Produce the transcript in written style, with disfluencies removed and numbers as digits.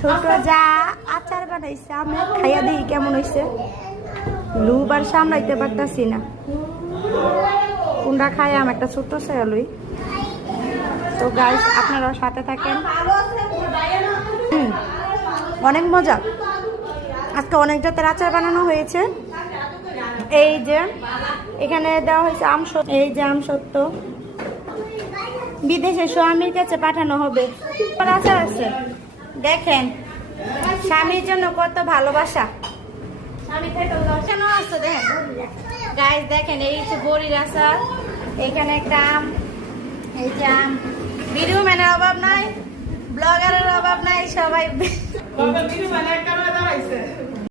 ছোট যা আচার বানাইছে আমি খাইয়া দিই কেমন হয়েছে। লুবার সামলাইতে পারতাছি না, কোনটা খাই আমি একটা ছোট্ট লই। তো গাইস আপনারাও সাথে থাকেন। অনেক মজা। আজকে অনেক জাতের আচার বানানো হয়েছে। এই যে এখানে দেওয়া হয়েছে আমসত্ব, এই যে আমসত্ব বিদেশে স্বামীর কাছে পাঠানো হবে। আচার আছে দেখেন, স্বামীর জন্য কত ভালোবাসা। কেন আছে দেখেন গাইস, দেখেন এই যে বড়ির আচার, এখানে একটা আম, এই যে আম। ভিডিও ম্যানের অভাব নাই, ব্লগারের অভাব নাই, সবাই